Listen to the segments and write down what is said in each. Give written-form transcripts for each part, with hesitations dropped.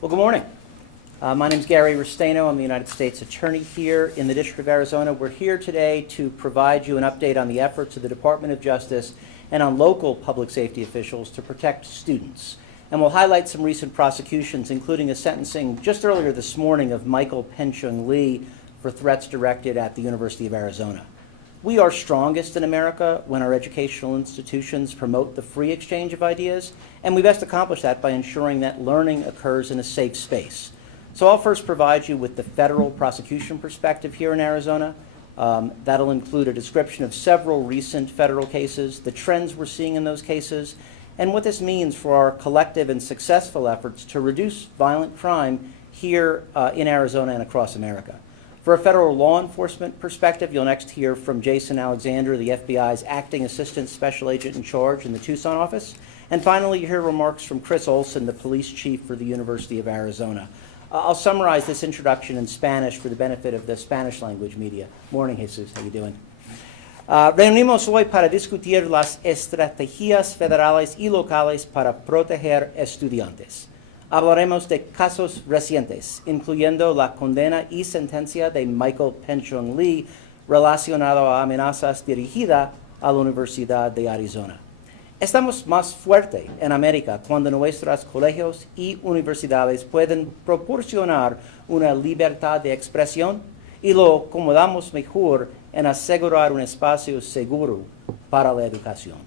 Well, good morning. My name is Gary Restaino. I'm the United States Attorney here in the District of Arizona. We're here today to provide you an update on the efforts of the Department of Justice and on local public safety officials to protect students. And we'll highlight some recent prosecutions, including a sentencing just earlier this morning of Penong Lee for threats directed at the University of Arizona. We are strongest in America when our educational institutions promote the free exchange of ideas, and we best accomplish that by ensuring that learning occurs in a safe space. So I'll first provide you with the federal prosecution perspective here in Arizona. That'll include a description of several recent federal cases, the trends we're seeing in those cases, and what this means for our collective and successful efforts to reduce violent crime here in Arizona and across America. For a federal law enforcement perspective, you'll next hear from Jason Alexander, the FBI's acting assistant special agent in charge in the Tucson office. And finally, you hear remarks from Chris Olson, the police chief for the University of Arizona. I'll summarize this introduction in Spanish for the benefit of the Spanish language media. Morning, Jesus. How you doing? Reunimos hoy para discutir las estrategias federales y locales para proteger estudiantes. Hablaremos de casos recientes, incluyendo la condena y sentencia de Penong Lee relacionado a amenazas dirigidas a la Universidad de Arizona. Estamos más fuertes en América cuando nuestros colegios y universidades pueden proporcionar una libertad de expresión y lo acomodamos mejor en asegurar un espacio seguro para la educación.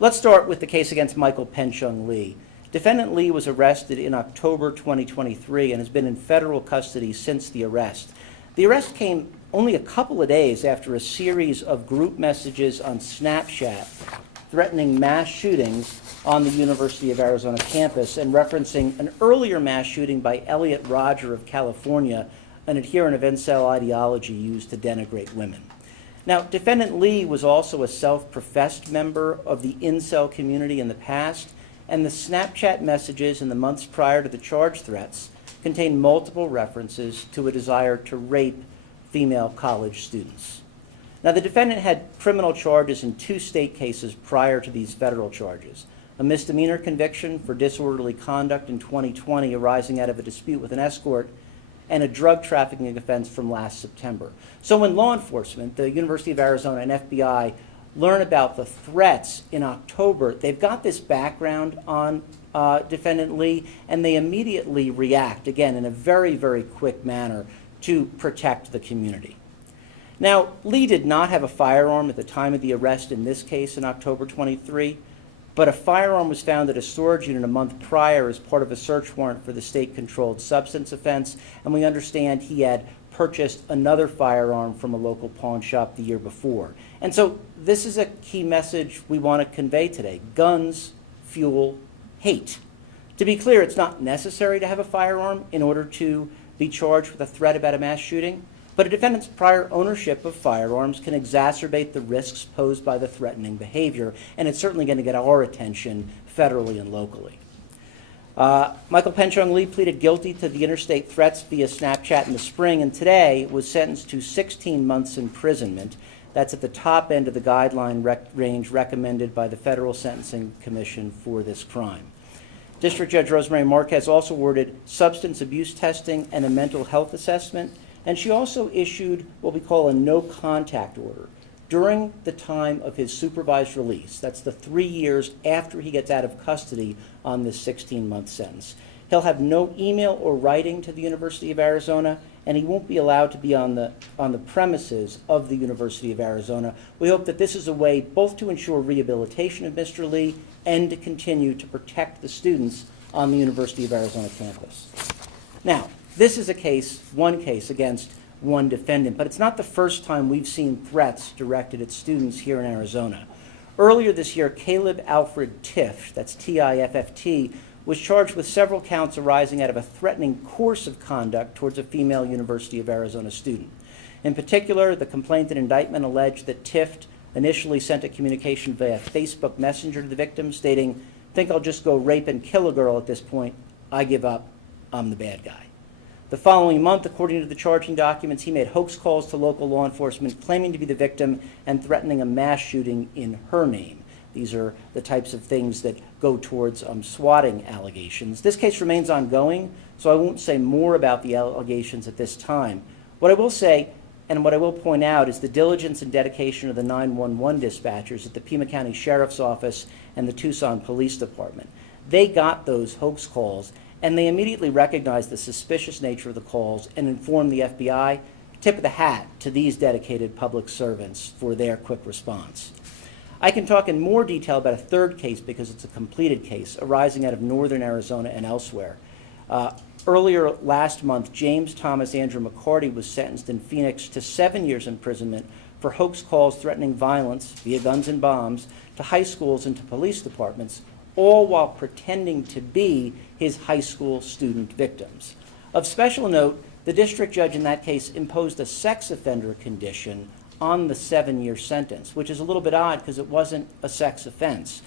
Let's start with the case against Penong Lee. Defendant Lee was arrested in October 2023 and has been in federal custody since the arrest. The arrest came only a couple of days after a series of group messages on Snapchat threatening mass shootings on the University of Arizona campus and referencing an earlier mass shooting by Elliot Rodger of California, an adherent of incel ideology used to denigrate women. Now, Defendant Lee was also a self-professed member of the incel community in the past, and the Snapchat messages in the months prior to the charge threats contained multiple references to a desire to rape female college students. Now, the defendant had criminal charges in 2 state cases prior to these federal charges: a misdemeanor conviction for disorderly conduct in 2020 arising out of a dispute with an escort, and a drug trafficking offense from last September. So when law enforcement, the University of Arizona and FBI, learn about the threats in October, they've got this background on Defendant Lee, and they immediately react, again, in a very, very quick manner to protect the community. Now, Lee did not have a firearm at the time of the arrest in this case in October 23, but a firearm was found at a storage unit a month prior as part of a search warrant for the state-controlled substance offense, and we understand he had purchased another firearm from a local pawn shop the year before. And so this is a key message we want to convey today. Guns fuel hate. To be clear, it's not necessary to have a firearm in order to be charged with a threat about a mass shooting, but a defendant's prior ownership of firearms can exacerbate the risks posed by the threatening behavior, and it's certainly going to get our attention federally and locally. Penong Lee pleaded guilty to the interstate threats via Snapchat in the spring, and today was sentenced to 16 months imprisonment. That's at the top end of the guideline range recommended by the Federal Sentencing Commission for this crime. District Judge Rosemary Marquez also ordered substance abuse testing and a mental health assessment, and she also issued what we call a no-contact order during the time of his supervised release. That's the 3 years after he gets out of custody on this 16-month sentence. He'll have no email or writing to the University of Arizona, and he won't be allowed to be on the premises of the University of Arizona. We hope that this is a way both to ensure rehabilitation of Mr. Lee and to continue to protect the students on the University of Arizona campus. Now, this is one case against one defendant, but it's not the first time we've seen threats directed at students here in Arizona. Earlier this year, Caleb Alfred Tift, that's T-I-F-F-T, was charged with several counts arising out of a threatening course of conduct towards a female University of Arizona student. In particular, the complaint and indictment alleged that Tift initially sent a communication via Facebook Messenger to the victim stating, "Think I'll just go rape and kill a girl at this point. I give up. I'm the bad guy." The following month, according to the charging documents, he made hoax calls to local law enforcement claiming to be the victim and threatening a mass shooting in her name. These are the types of things that go towards swatting allegations. This case remains ongoing, so I won't say more about the allegations at this time. What I will say, and what I will point out, is the diligence and dedication of the 911 dispatchers at the Pima County Sheriff's Office and the Tucson Police Department. They got those hoax calls, and they immediately recognized the suspicious nature of the calls and informed the FBI. Tip of the hat to these dedicated public servants for their quick response. I can talk in more detail about a third case because it's a completed case arising out of northern Arizona and elsewhere. Earlier last month, James Thomas Andrew McCarty was sentenced in Phoenix to 7 years imprisonment for hoax calls threatening violence via guns and bombs to high schools and to police departments, all while pretending to be his high school student victims. Of special note, the district judge in that case imposed a sex offender condition on the 7-year sentence, which is a little bit odd because it wasn't a sex offense.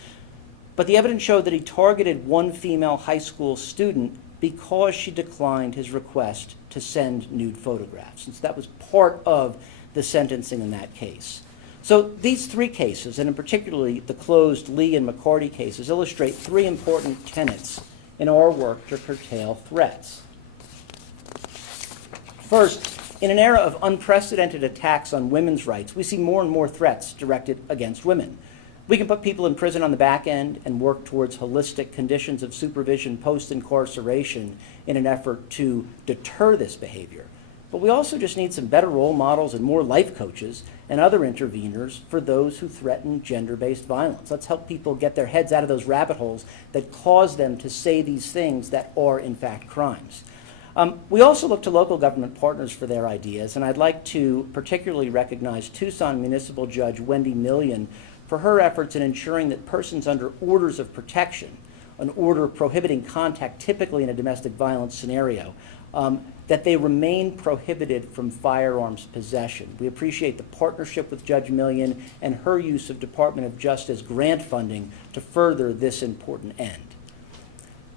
But the evidence showed that he targeted one female high school student because she declined his request to send nude photographs. And so that was part of the sentencing in that case. So these three cases, and in particularly the closed Lee and McCarty cases, illustrate three important tenets in our work to curtail threats. First, in an era of unprecedented attacks on women's rights, we see more and more threats directed against women. We can put people in prison on the back end and work towards holistic conditions of supervision post-incarceration in an effort to deter this behavior. But we also just need some better role models and more life coaches and other interveners for those who threaten gender-based violence. Let's help people get their heads out of those rabbit holes that cause them to say these things that are in fact crimes. We also look to local government partners for their ideas, and I'd like to particularly recognize Tucson Municipal Judge Wendy Million for her efforts in ensuring that persons under orders of protection, an order prohibiting contact typically in a domestic violence scenario, that they remain prohibited from firearms possession. We appreciate the partnership with Judge Million and her use of Department of Justice grant funding to further this important end.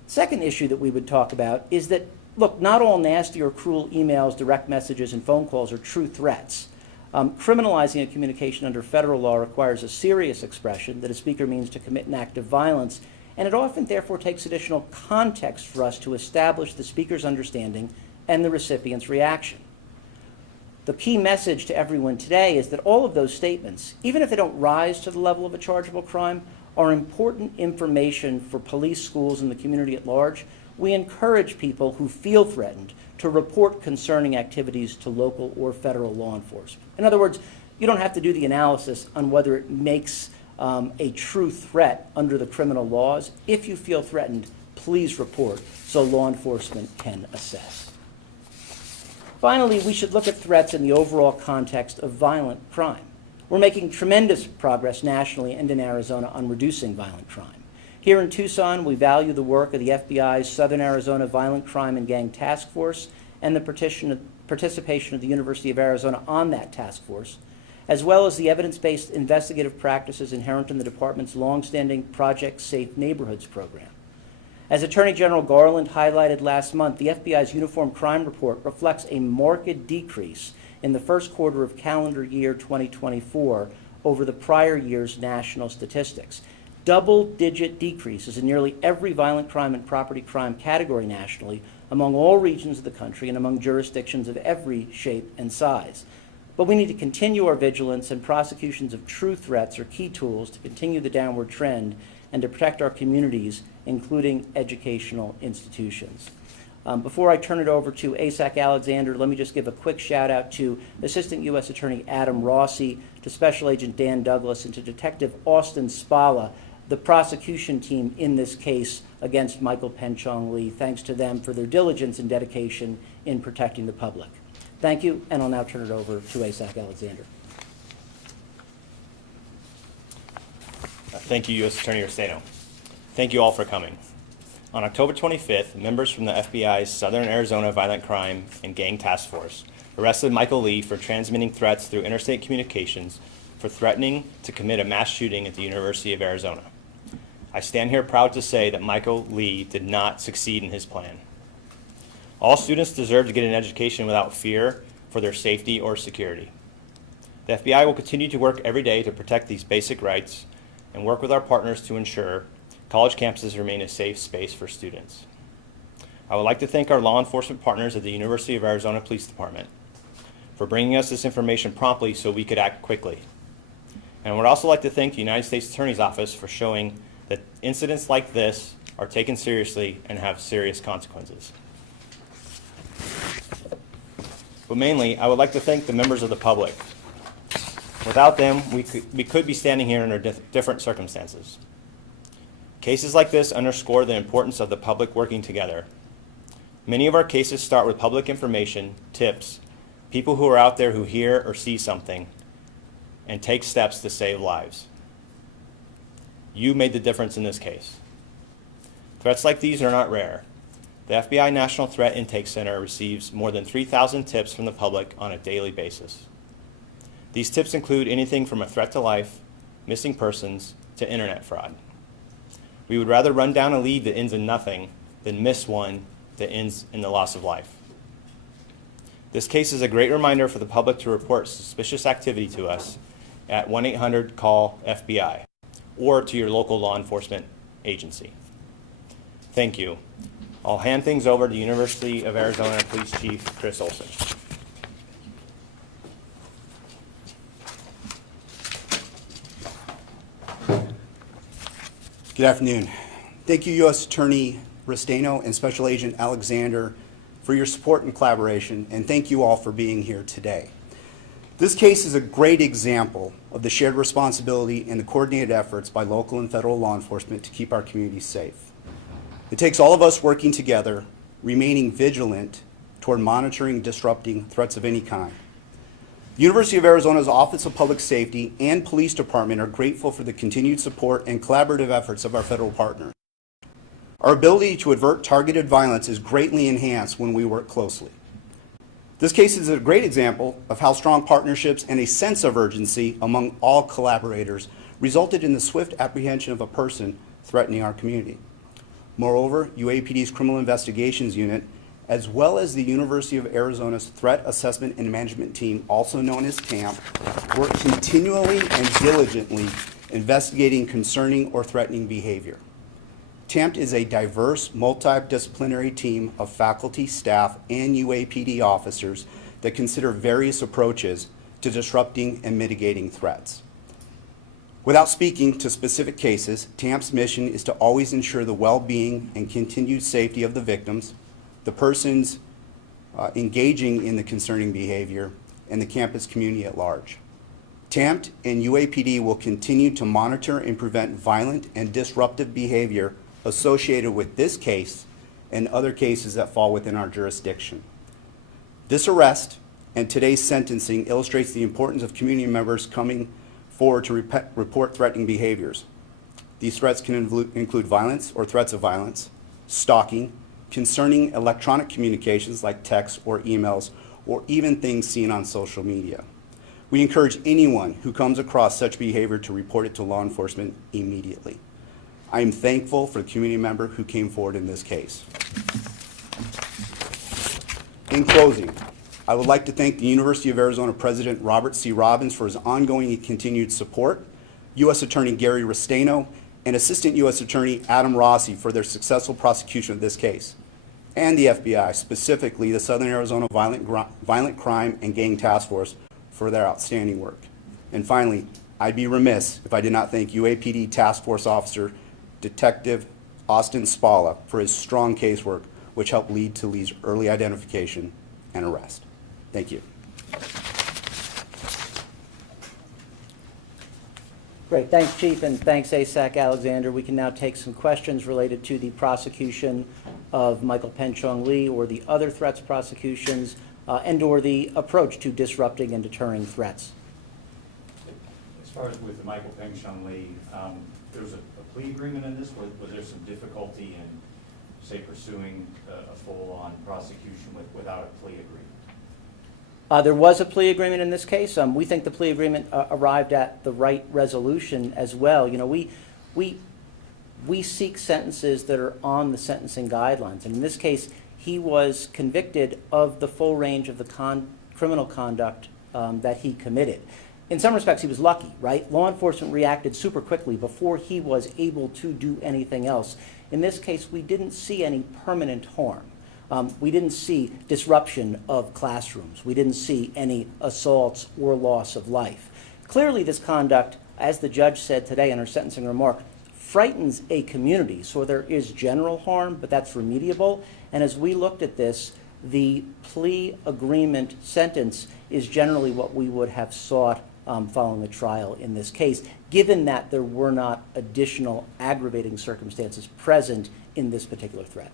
Second issue that we would talk about is that, look, not all nasty or cruel emails, direct messages, and phone calls are true threats. Criminalizing a communication under federal law requires a serious expression that a speaker means to commit an act of violence, and it often therefore takes additional context for us to establish the speaker's understanding and the recipient's reaction. The key message to everyone today is that all of those statements, even if they don't rise to the level of a chargeable crime, are important information for police, schools, and the community at large. We encourage people who feel threatened to report concerning activities to local or federal law enforcement. In other words, you don't have to do the analysis on whether it makes a true threat under the criminal laws. If you feel threatened, please report so law enforcement can assess. Finally, we should look at threats in the overall context of violent crime. We're making tremendous progress nationally and in Arizona on reducing violent crime. Here in Tucson, we value the work of the FBI's Southern Arizona Violent Crime and Gang Task Force and the participation of the University of Arizona on that task force, as well as the evidence-based investigative practices inherent in the department's longstanding Project Safe Neighborhoods program. As Attorney General Garland highlighted last month, the FBI's Uniform Crime Report reflects a marked decrease in the first quarter of calendar year 2024 over the prior year's national statistics. Double-digit decreases in nearly every violent crime and property crime category nationally among all regions of the country and among jurisdictions of every shape and size. But we need to continue our vigilance, and prosecutions of true threats are key tools to continue the downward trend and to protect our communities, including educational institutions. Before I turn it over to ASAC Alexander, let me just give a quick shout out to Assistant U.S. Attorney Adam Rossi, to Special Agent Dan Douglas, and to Detective Austin Spala, the prosecution team in this case against Michael Penong Lee. Thanks to them for their diligence and dedication in protecting the public. Thank you, and I'll now turn it over to ASAC Alexander. Thank you, U.S. Attorney Restaino. Thank you all for coming. On October 25th, members from the FBI's Southern Arizona Violent Crime and Gang Task Force arrested Michael Lee for transmitting threats through interstate communications for threatening to commit a mass shooting at the University of Arizona. I stand here proud to say that Michael Lee did not succeed in his plan. All students deserve to get an education without fear for their safety or security. The FBI will continue to work every day to protect these basic rights and work with our partners to ensure college campuses remain a safe space for students. I would like to thank our law enforcement partners at the University of Arizona Police Department for bringing us this information promptly so we could act quickly. And I would also like to thank the United States Attorney's Office for showing that incidents like this are taken seriously and have serious consequences. But mainly, I would like to thank the members of the public. Without them, we could be standing here under different circumstances. Cases like this underscore the importance of the public working together. Many of our cases start with public information, tips, people who are out there who hear or see something, and take steps to save lives. You made the difference in this case. Threats like these are not rare. The FBI National Threat Intake Center receives more than 3,000 tips from the public on a daily basis. These tips include anything from a threat to life, missing persons, to internet fraud. We would rather run down a lead that ends in nothing than miss one that ends in the loss of life. This case is a great reminder for the public to report suspicious activity to us at 1-800-CALL-FBI or to your local law enforcement agency. Thank you. I'll hand things over to University of Arizona Police Chief Chris Olson. Good afternoon. Thank you, U.S. Attorney Restaino and Special Agent Alexander, for your support and collaboration, and thank you all for being here today. This case is a great example of the shared responsibility and the coordinated efforts by local and federal law enforcement to keep our communities safe. It takes all of us working together, remaining vigilant toward monitoring and disrupting threats of any kind. The University of Arizona's Office of Public Safety and Police Department are grateful for the continued support and collaborative efforts of our federal partners. Our ability to avert targeted violence is greatly enhanced when we work closely. This case is a great example of how strong partnerships and a sense of urgency among all collaborators resulted in the swift apprehension of a person threatening our community. Moreover, UAPD's Criminal Investigations Unit, as well as the University of Arizona's Threat Assessment and Management Team, also known as TAMP, work continually and diligently investigating concerning or threatening behavior. TAMP is a diverse, multidisciplinary team of faculty, staff, and UAPD officers that consider various approaches to disrupting and mitigating threats. Without speaking to specific cases, TAMP's mission is to always ensure the well-being and continued safety of the victims, the persons engaging in the concerning behavior, and the campus community at large. TAMP and UAPD will continue to monitor and prevent violent and disruptive behavior associated with this case and other cases that fall within our jurisdiction. This arrest and today's sentencing illustrates the importance of community members coming forward to report threatening behaviors. These threats can include violence or threats of violence, stalking, concerning electronic communications like texts or emails, or even things seen on social media. We encourage anyone who comes across such behavior to report it to law enforcement immediately. I am thankful for the community member who came forward in this case. In closing, I would like to thank the University of Arizona President Robert C. Robbins for his ongoing and continued support, U.S. Attorney Gary Restaino, and Assistant U.S. Attorney Adam Rossi for their successful prosecution of this case, and the F.B.I., specifically the Southern Arizona Violent Crime and Gang Task Force, for their outstanding work. And finally, I'd be remiss if I did not thank UAPD Task Force Officer Detective Austin Spalla for his strong casework, which helped lead to Lee's early identification and arrest. Thank you. Great, thanks, Chief, and thanks, ASAC Alexander. We can now take some questions related to the prosecution of Michael Penong Lee or the other threats prosecutions and or the approach to disrupting and deterring threats. As far as with the Michael Penong Lee, there was a plea agreement in this. Was there some difficulty in, say, pursuing a full-on prosecution without a plea agreement? There was a plea agreement in this case. We think the plea agreement arrived at the right resolution as well. You know, we seek sentences that are on the sentencing guidelines, and in this case, he was convicted of the full range of the criminal conduct that he committed. in some respects, he was lucky, right? Law enforcement reacted super quickly before he was able to do anything else. In this case, we didn't see any permanent harm. We didn't see disruption of classrooms. We didn't see any assaults or loss of life. Clearly, this conduct, as the judge said today in her sentencing remark, frightens a community. So there is general harm, but that's remediable. And as we looked at this, the plea agreement sentence is generally what we would have sought following the trial in this case, given that there were not additional aggravating circumstances present in this particular threat.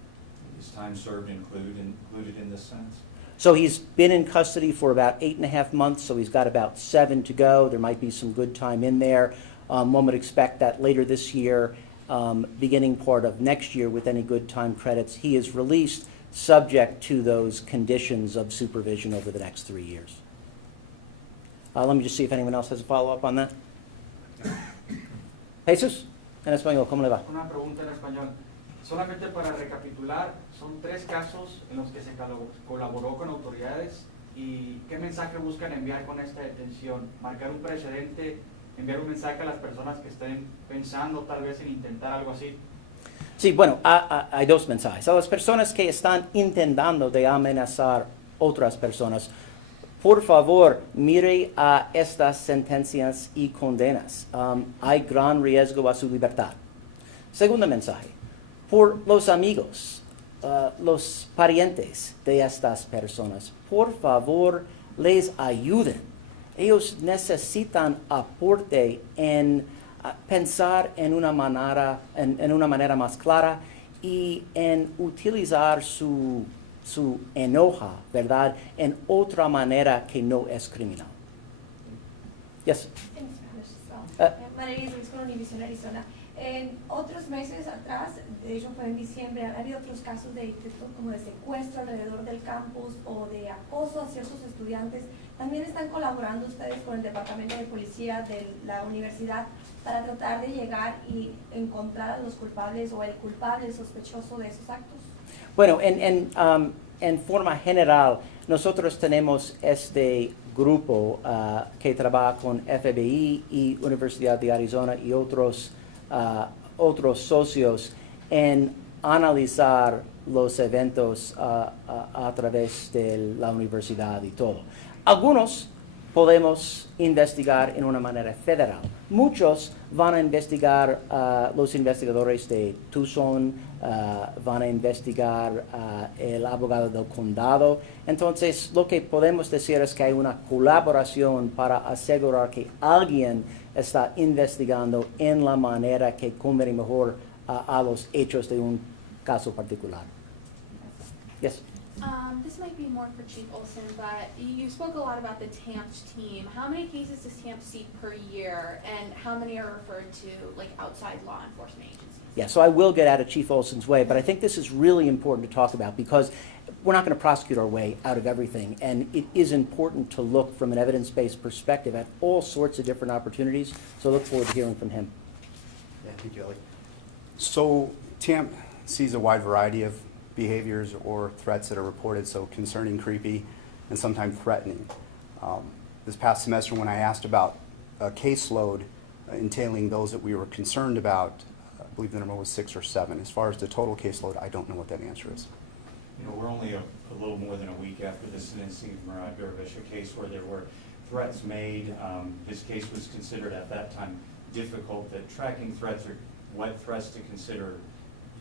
Is time served included in this sentence? So he's been in custody for about 8.5 months, so he's got about 7 to go. There might be some good time in there. One would expect that later this year, beginning part of next year with any good time credits, he is released subject to those conditions of supervision over the next 3 years. Let me just see if anyone else has a follow-up on that. Jesus, en español, ¿cómo le va? Una pregunta en español. Solamente para recapitular, son 3 casos en los que se colaboró con autoridades y ¿qué mensaje buscan enviar con esta detención? ¿Marcar un precedente, enviar un mensaje a las personas que estén pensando tal vez en intentar algo así? Sí, bueno, hay 2 mensajes. A las personas que están intentando de amenazar otras personas, por favor, mire a estas sentencias y condenas. Hay gran riesgo a su libertad. Segundo mensaje, por los amigos, los parientes de estas personas, por favor, les ayuden. Ellos necesitan aporte en pensar en una manera más clara y en utilizar su enoja, ¿verdad?, en otra manera que no es criminal. Yes. In Spanish as well. María Luis con Univision Arizona. En otros meses atrás, de hecho fue en diciembre, ha habido otros casos de como de secuestro alrededor del campus o de acoso a ciertos estudiantes. ¿También están colaborando ustedes con el Departamento de Policía de la universidad para tratar de llegar y encontrar a los culpables o el culpable, el sospechoso de esos actos? Bueno, en forma general, nosotros tenemos este grupo que trabaja con F.B.I. y Universidad de Arizona y otros socios en analizar los eventos a través de la universidad y todo. Algunos podemos investigar en una manera federal. Muchos van a investigar, los investigadores de Tucson, van a investigar el abogado del condado. Entonces, lo que podemos decir es que hay una colaboración para asegurar que alguien está investigando en la manera que conviene mejor a los hechos de un caso particular. Yes. This might be more for Chief Olson, but you spoke a lot about the TAMP team. How many cases does TAMP see per year, and how many are referred to like outside law enforcement agencies? Yeah, so I will get out of Chief Olson's way, but I think this is really important to talk about because we're not going to prosecute our way out of everything, and it is important to look from an evidence-based perspective at all sorts of different opportunities, so I look forward to hearing from him. Yeah, thank you, Ellie. So TAMP sees a wide variety of behaviors or threats that are reported, so concerning, creepy, and sometimes threatening. This past semester when I asked about a caseload entailing those that we were concerned about, I believe the number was 6 or 7. As far as the total caseload, I don't know what that answer is. You know, we're only a little more than a week after the sentencing of Murad Dervish, a case where there were threats made. His case was considered at that time difficult, that tracking threats or what threats to consider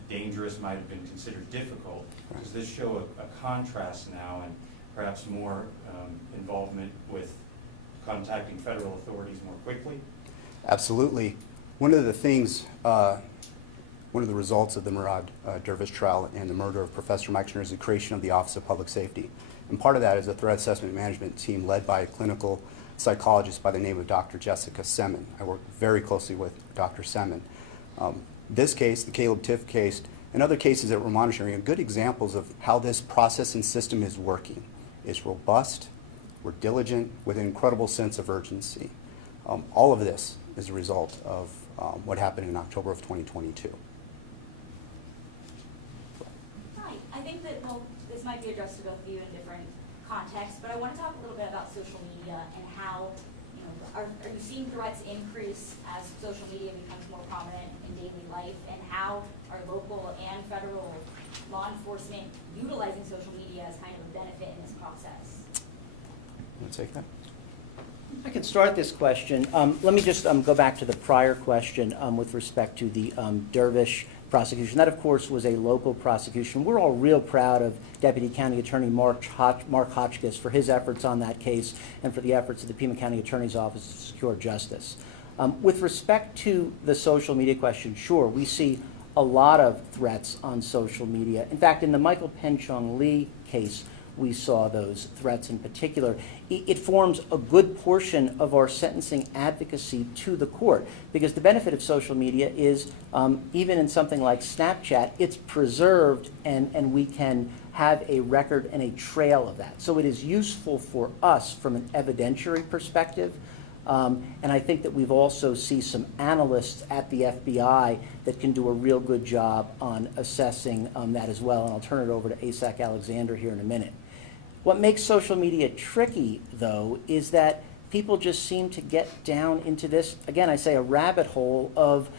dangerous might have been considered difficult. Does this show a contrast now and perhaps more involvement with contacting federal authorities more quickly? Absolutely. One of the things, one of the results of the Murad Dervish trial and the murder of Professor Mike Schnur is the creation of the Office of Public Safety. And part of that is a threat assessment management team led by a clinical psychologist by the name of Dr. Jessica Semin. I work very closely with Dr. Semin. This case, the Caleb Tiff case, and other cases that we're monitoring are good examples of how this process and system is working. It's robust, we're diligent, with an incredible sense of urgency. All of this is a result of what happened in October of 2022. Hi, I think that this might be addressed to both of you in different contexts, but I want to talk a little bit about social media and how are you seeing threats increase as social media becomes more prominent in daily life? And how are local and federal law enforcement utilizing social media as kind of a benefit in this process? Want to take that? I can start this question. Let me just go back to the prior question with respect to the Dervish prosecution. That, of course, was a local prosecution. We're all real proud of Deputy County Attorney Mark Hotchkiss for his efforts on that case and for the efforts of the Pima County Attorney's Office to secure justice. With respect to the social media question, sure, we see a lot of threats on social media. In fact, in the Michael Penong Lee case, we saw those threats in particular. It forms a good portion of our sentencing advocacy to the court, because the benefit of social media is, even in something like Snapchat, it's preserved and we can have a record and a trail of that. So it is useful for us from an evidentiary perspective. And I think that we've also see some analysts at the FBI that can do a real good job on assessing that as well. And I'll turn it over to Asak Alexander here in a minute. What makes social media tricky, though, is that people just seem to get down into this, again, I say a rabbit hole of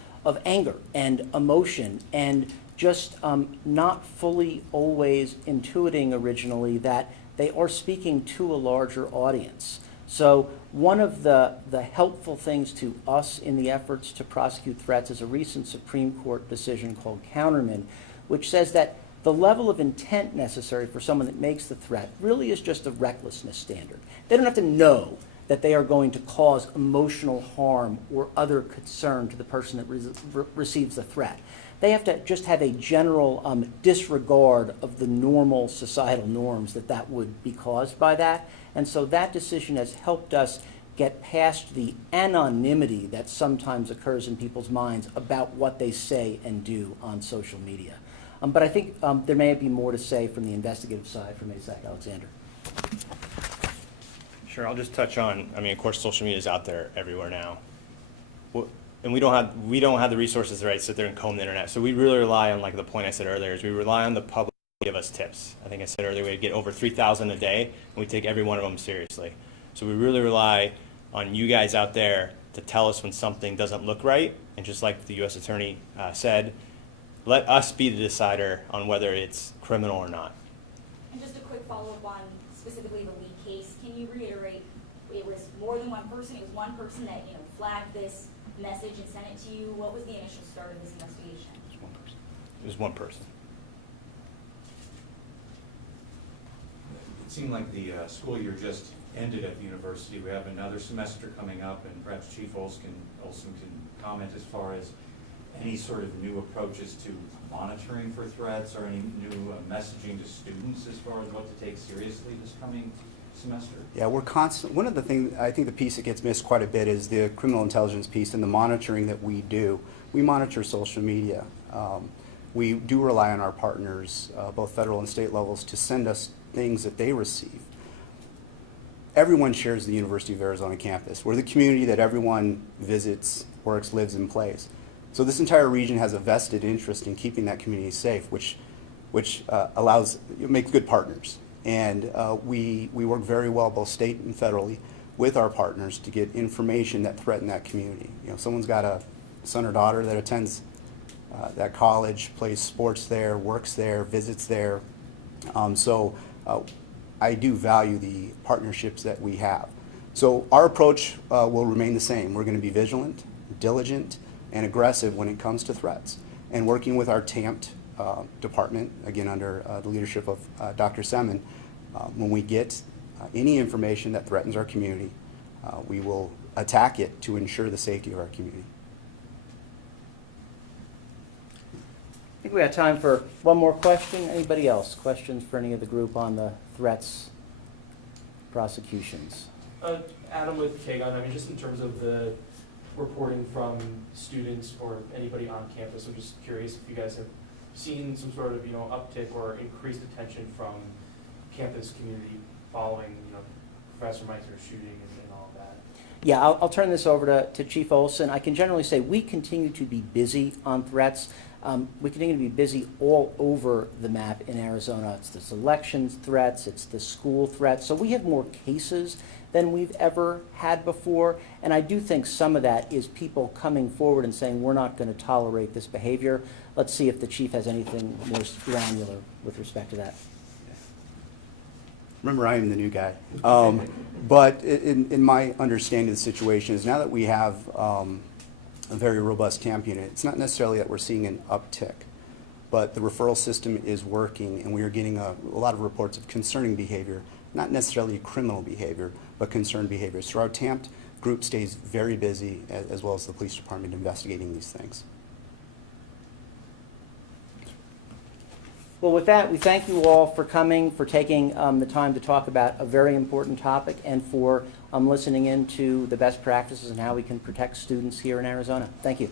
anger and emotion and just not fully always intuiting originally that they are speaking to a larger audience. So one of the helpful things to us in the efforts to prosecute threats is a recent Supreme Court decision called Counterman, which says that the level of intent necessary for someone that makes the threat really is just a recklessness standard. They don't have to know that they are going to cause emotional harm or other concern to the person that receives the threat. They have to just have a general disregard of the normal societal norms that would be caused by that. And so that decision has helped us get past the anonymity that sometimes occurs in people's minds about what they say and do on social media. But I think there may be more to say from the investigative side from Asak Alexander. Sure, I'll just touch on, I mean, of course, social media is out there everywhere now. And we don't have the resources to sit there and comb the internet. So we really rely on, like the point I said earlier, is we rely on the public to give us tips. I think I said earlier we get over 3,000 a day, and we take every one of them seriously. So we really rely on you guys out there to tell us when something doesn't look right. And just like the U.S. Attorney said, let us be the decider on whether it's criminal or not. And just a quick follow-up on specifically the Lee case. Can you reiterate, it was more than one person? It was one person that flagged this message and sent it to you? What was the initial start of this investigation? It was one person. It was one person. It seemed like the school year just ended at the university. We have another semester coming up, and perhaps Chief Olson can comment as far as any sort of new approaches to monitoring for threats or any new messaging to students as far as what to take seriously this coming semester? Yeah, we're constant. One of the things, I think the piece that gets missed quite a bit is the criminal intelligence piece and the monitoring that we do. We monitor social media. We do rely on our partners, both federal and state levels, to send us things that they receive. Everyone shares the University of Arizona campus. We're the community that everyone visits, works, lives, and plays. So this entire region has a vested interest in keeping that community safe, which makes good partners. And we work very well, both state and federally, with our partners to get information that threaten that community. Someone's got a son or daughter that attends that college, plays sports there, works there, visits there. So I do value the partnerships that we have. So our approach will remain the same. We're going to be vigilant, diligent, and aggressive when it comes to threats. And working with our TAMPT department, again under the leadership of Dr. Semin, when we get any information that threatens our community, we will attack it to ensure the safety of our community. I think we have time for one more question. Anybody else? Questions for any of the group on the threats, prosecutions? Adam with KGUN, I mean, just in terms of the reporting from students or anybody on campus, I'm just curious if you guys have seen some sort of uptick or increased attention from campus community following Professor Meisner's shooting and all of that. Yeah, I'll turn this over to Chief Olson. I can generally say we continue to be busy on threats. We continue to be busy all over the map in Arizona. It's the elections threats, it's the school threats. So we have more cases than we've ever had before. And I do think some of that is people coming forward and saying, we're not going to tolerate this behavior. Let's see if the chief has anything more granular with respect to that. Remember, I am the new guy. But in my understanding of the situation is now that we have a very robust TAMP unit, it's not necessarily that we're seeing an uptick, but the referral system is working, and we are getting a lot of reports of concerning behavior, not necessarily criminal behavior, but concerned behavior. So our TAMP group stays very busy, as well as the police department, investigating these things. Well, with that, we thank you all for coming, for taking the time to talk about a very important topic, and for listening in to the best practices and how we can protect students here in Arizona. Thank you.